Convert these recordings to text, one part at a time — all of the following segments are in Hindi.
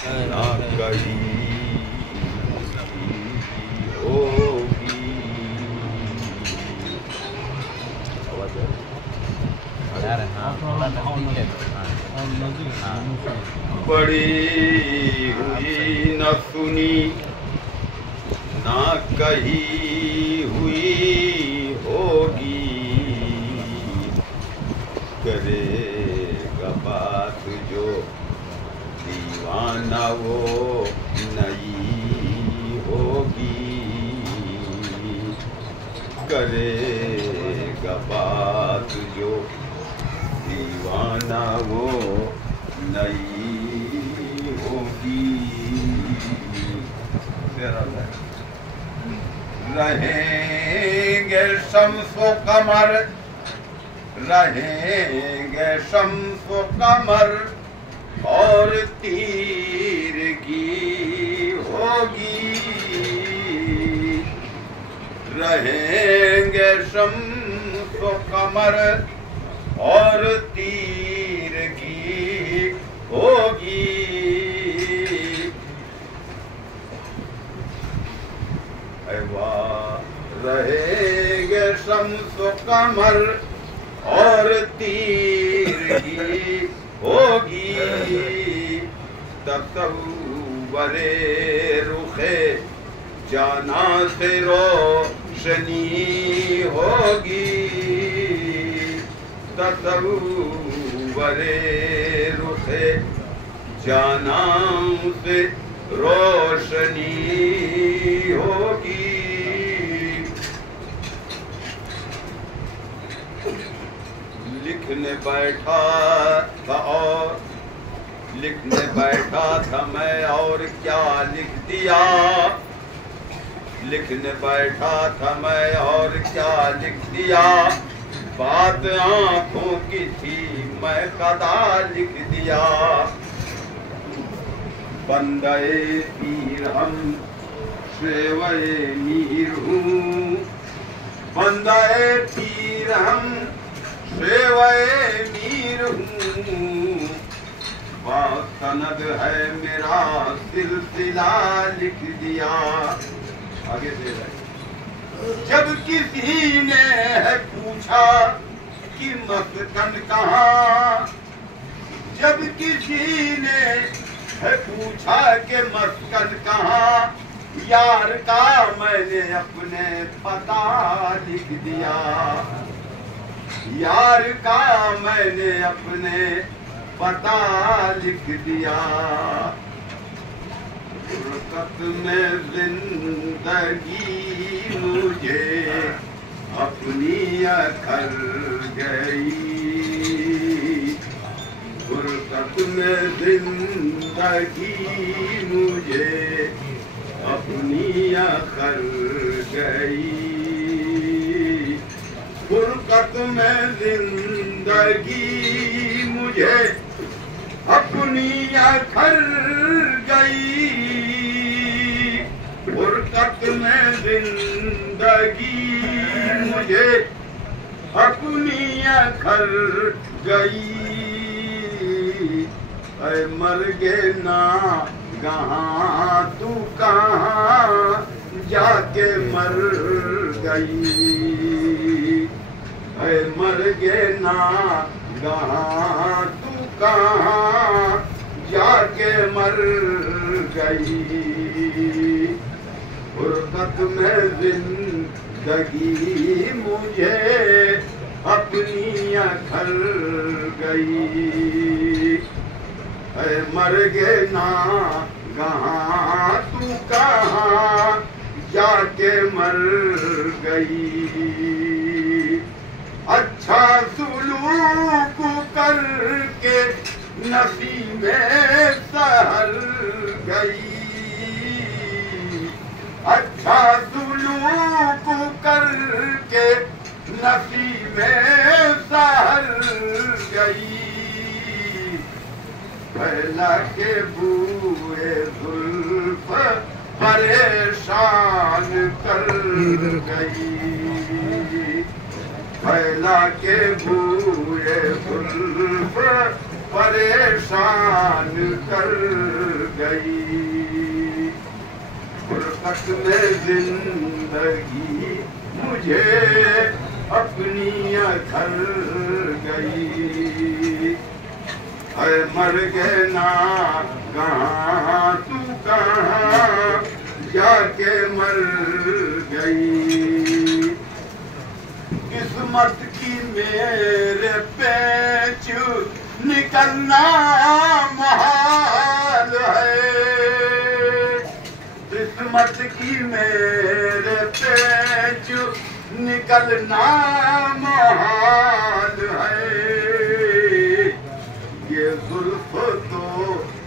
ना कहीं होगी। बड़ी हुई न सुनी ना कही हुई होगी, करेगा बात जो दीवाना वो नहीं होगी, करेगा बात जो दीवाना वो नहीं होगी। रहेंगे शम्सो कमर, रहेंगे शम्सो कमर और तीरगी होगी, रहेंगे शम्सो कमर और तीरगी होगी। रहेंगे शम्सो कमर और तीरगी होगी, तसव्वुरे रुखे जाना से रोशनी होगी, तसव्वुरे रुखे जाना से रोशनी होगी। लिखने बैठा था और लिखने बैठा था मैं और क्या लिख दिया, लिखने बैठा था मैं और क्या लिख दिया, बात आंखों की थी मैं कदा लिख दिया। बंदे पीर हम शेवए मीर हूँ, बंदे पीर हम शेवए मीर हूँ, बासनद है मेरा सिलसिला लिख दिया। आगे दे रहे। जब किसी ने है पूछा कि मस्कन कहाँ, जब किसी ने है पूछा कि मस्कन कहाँ, यार का मैंने अपने पता लिख दिया, यार का मैंने अपने पता लिख दिया। फुर्सत में जिंदगी मुझे अपनी अखर गई, फुर्सत में जिंदगी मुझे अपनी अखर गई, फुर्सत में जिंदगी मुझे अपनी अखर गई, फुर्सत में जिंदगी मुझे अपनी अखर गई। ऐ मर गे ना कहाँ तू कहाँ जाके मर गई, ऐ मर गे ना कहाँ तू कहाँ जाके मर गई, फुर्सत में जिंदगी मुझे अपनी अखर गई, ऐ मर गे ना कहाँ तू कहाँ जाके मर गई। अच्छा सुलूक करके नसीबे सहर गई, अच्छा सुलूक करके नसीबे सहर गई, फैला के बुए जुल्फ परेशान कर गई, फैला के बुए जुल्फ परेशान कर गई। फुर्सत में जिंदगी मुझे अपनी अखर गई। अरे मर गए ना कहाँ तू कहाँ जाके मर गई। किस्मत की मेरे पेच निकलना महाल है। किस्मत की मेरे पेच निकलना महाल है। ये जुल्फ तो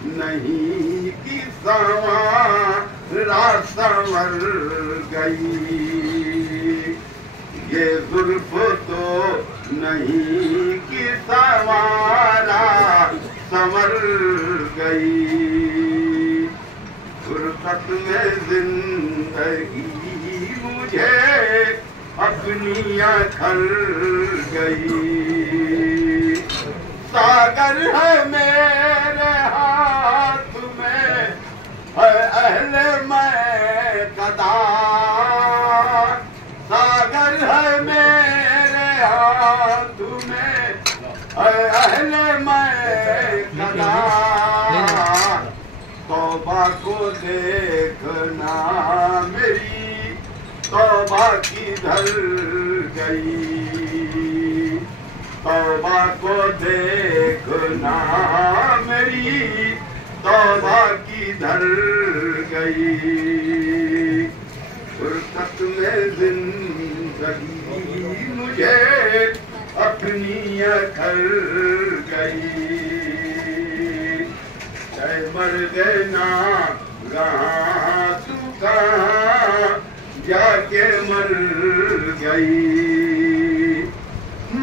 नहीं कि संवारा संवर गई। ये जुल्फ तो नहीं कि संवारा संवर गई। फुर्सत में जिंदगी मुझे अपनी अखर गई। सागर है मेरे हाथ में है अहले मैं कदा। सागर है मेरे हाथ में है अहले मैं कदा। तौबा को देखना मेरी तौबा किधर गई। तौबा को देखना मेरी तौबा किधर गई। फुर्सत में जिंदगी मुझे अपनी अखर गई। मर गए ना कहाँ तू कहाँ जाके मर गई।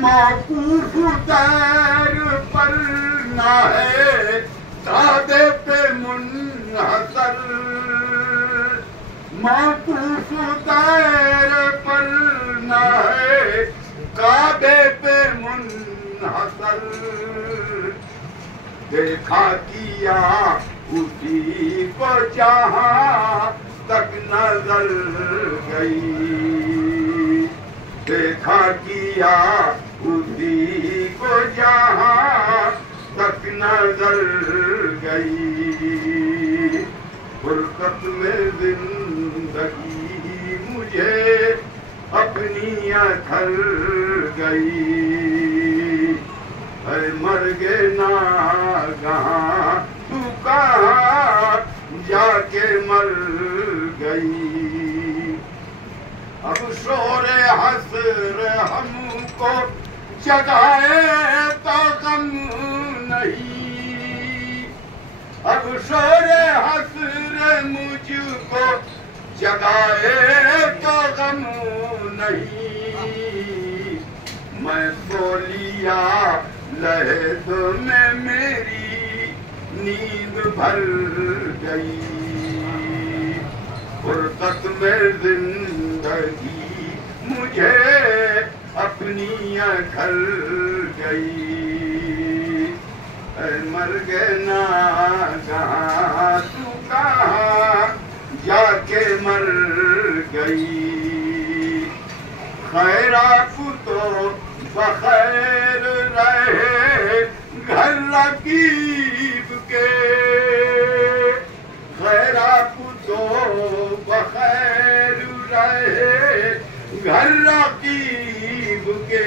मौकूफ तैर पर ना है काबे पे मुनहसर। मौकूफ तैर पर ना है काबे पे मुनहसर। देखा किया उसी को जहाँ तक नजर गई। देखा किया उसी को जहाँ तक नजर गई। फुर्सत में जिंदगी मुझे अपनी अखर गई। मर गए ना कहाँ तू कहाँ जाके मर गई। अब शोरे हसर हमको जगाए तो गम नहीं। अब शोरे हसर मुझको जगाए तो गम नहीं। मैं सो लिया लहद में मेरी नींद भर गई। फुर्सत में जिंदगी मुझे अपनी अखर गई। मर गए ना कहाँ तू कहाँ जाके मर गई। खैरात तो बखैर रहे घर रकीब के। खैरात तो बखैर रहे घर रकीब के।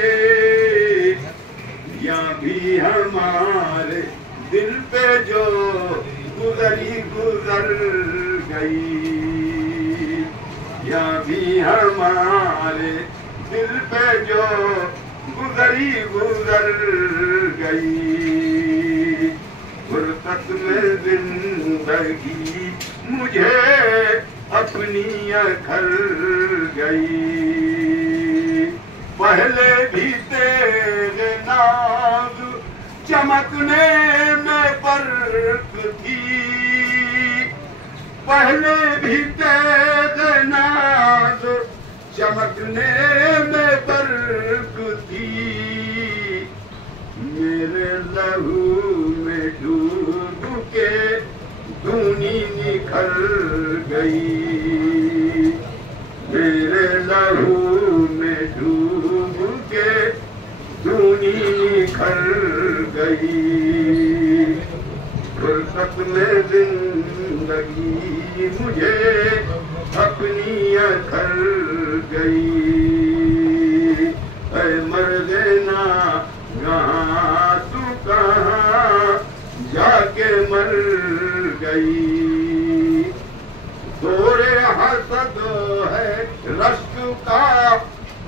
या भी हमारे दिल पे जो गुजरी गुजर गई। या भी हमारे दिल पे जो गुजरी गुजर गई। फुर्सत में जिंदगी मुझे अपनी अखर गई। पहले भी तेरे नाज चमकने में फर्क थी। पहले भी तेरे नाज चमकने में फर्क थी। मेरे लहू निखर गई, मेरे लहू में डूब के दूनी निखर गई। फुर्सत में जिंदगी मुझे अपनी अखर गई। ऐ मर्देना यहाँ तू कहाँ जाके मर गई। गोरे हसद है रश्क का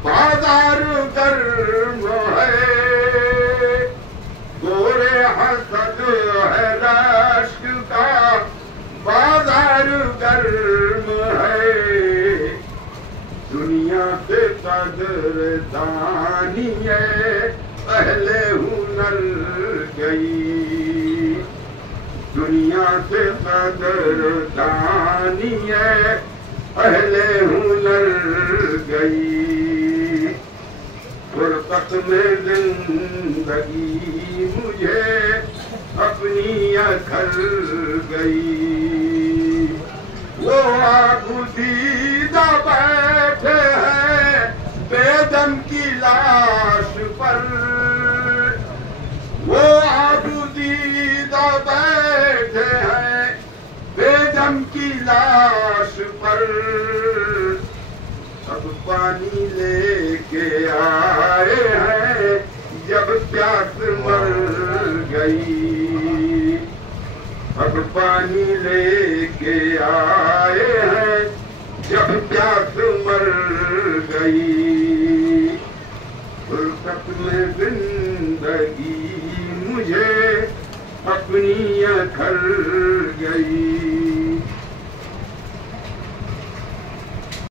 बाजार गर्म है, गोरे हसद है रश्क का बाजार गर्म है। दुनिया से कदरदानी है पहले हुनर गई, दुनिया से कदरदानी है पहले हुनर गई। फुर्सत में जिंदगी मुझे अपनी अखर गई। वो आबुदीदा बैठे हैं बेदम की लाश पर, वो आबुदीदा बैठे हैं बेदम की लाश पर। अब पानी लेके आए हैं जब प्यास मर गई, अब पानी लेके आए हैं जब प्यास मर गई। फुर्सत में जिंदगी मुझे अपनी अखर गई।